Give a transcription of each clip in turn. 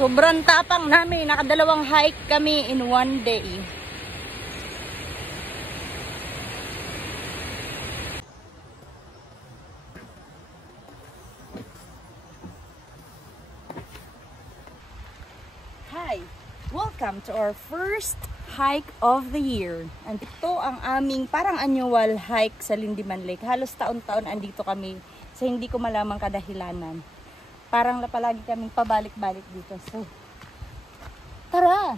Sobrang tapang namin. Nakadalawang hike kami in one day. Hi! Welcome to our first hike of the year. And ito ang aming parang annual hike sa Lindeman Lake. Halos taon-taon andito kami sa hindi ko malamang kadahilanan. Parang palagi kaming pabalik-balik dito. So, tara!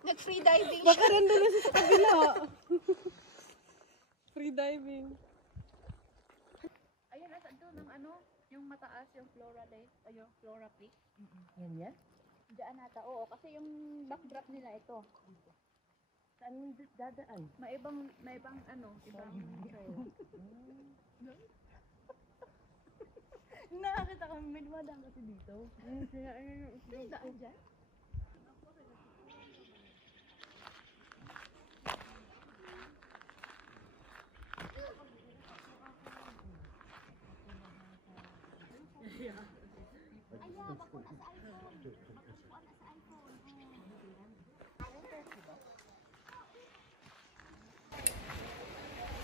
Nag-free diving. Baka nandun na sa kabila. Free diving. Ayun, asa doon ng ano, yung mataas, yung Flora Lake, ay yung Flora Peak. Yan yan? Diyan nata, oo, kasi yung backdrop nila ito. Saan mo dadaan? May ibang ano, ibang trail. Nakakita kami, may dumadaan kasi dito. May daan dyan?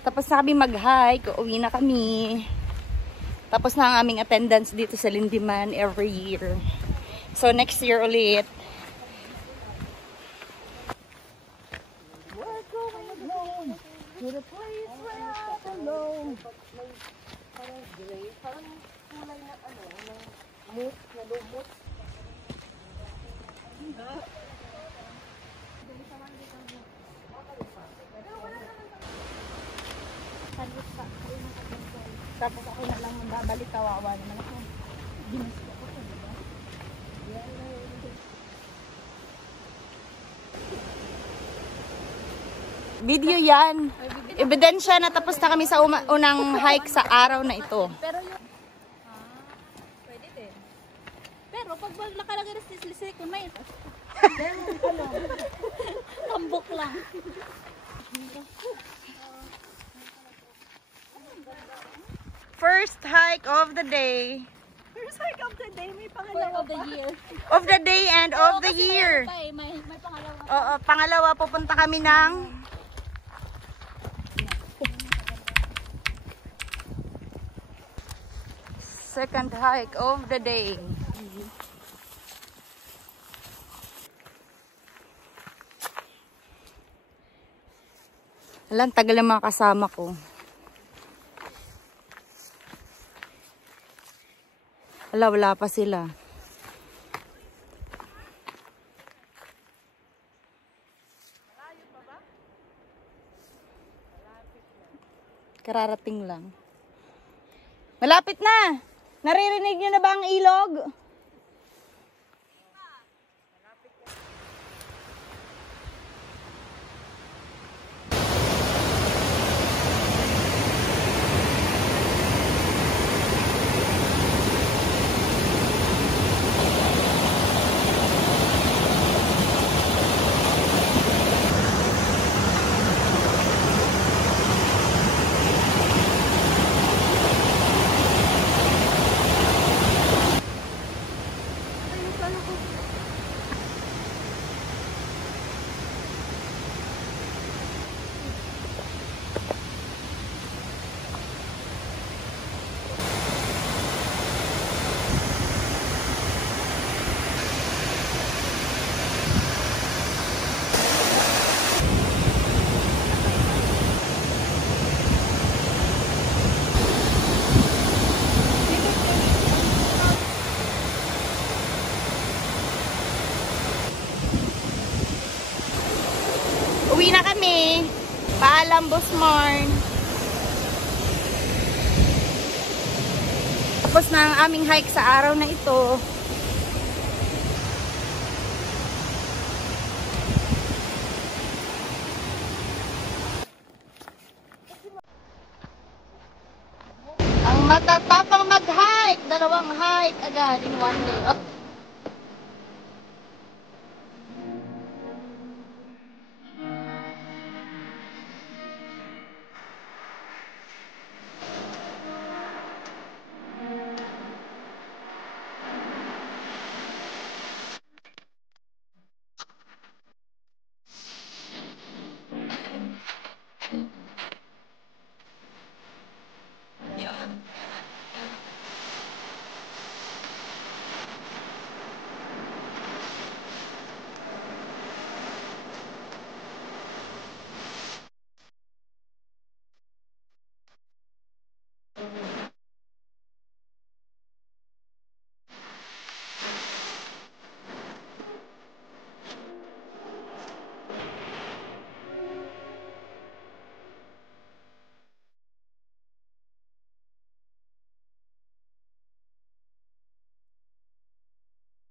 Tapos na kami mag-hike, uuwi na kami. Tapos na ang aming attendance dito sa Lindeman every year. So next year ulit. We're going home to the place where I belong. Parang gray, parang kulay na ano, ng moose, na lumot. Tapos ako na lang babalik, kawawa naman ako. Ginusto ko ito, diba? Video yan. Ebidensya na tapos na kami sa unang hike sa araw na ito. Pero yung... pwede din. Pero pag nakalagay na sislisik, may... Tambok lang. First hike of the day. First hike of the day, may pangalawa Of the year. Of the day and of the Kasi year. May pangalawa. Oo, pangalawa, pupunta kami ng second hike of the day. Alam, tagal ang mga kasama ko. Wala pa sila. Kararating lang. Malapit na! Naririnig nyo na ba ang ilog? Paalam, Boss Marn. Tapos na ang aming hike sa araw na ito. Ang matatapang mag-hike, dalawang hike agad in one day. Oh.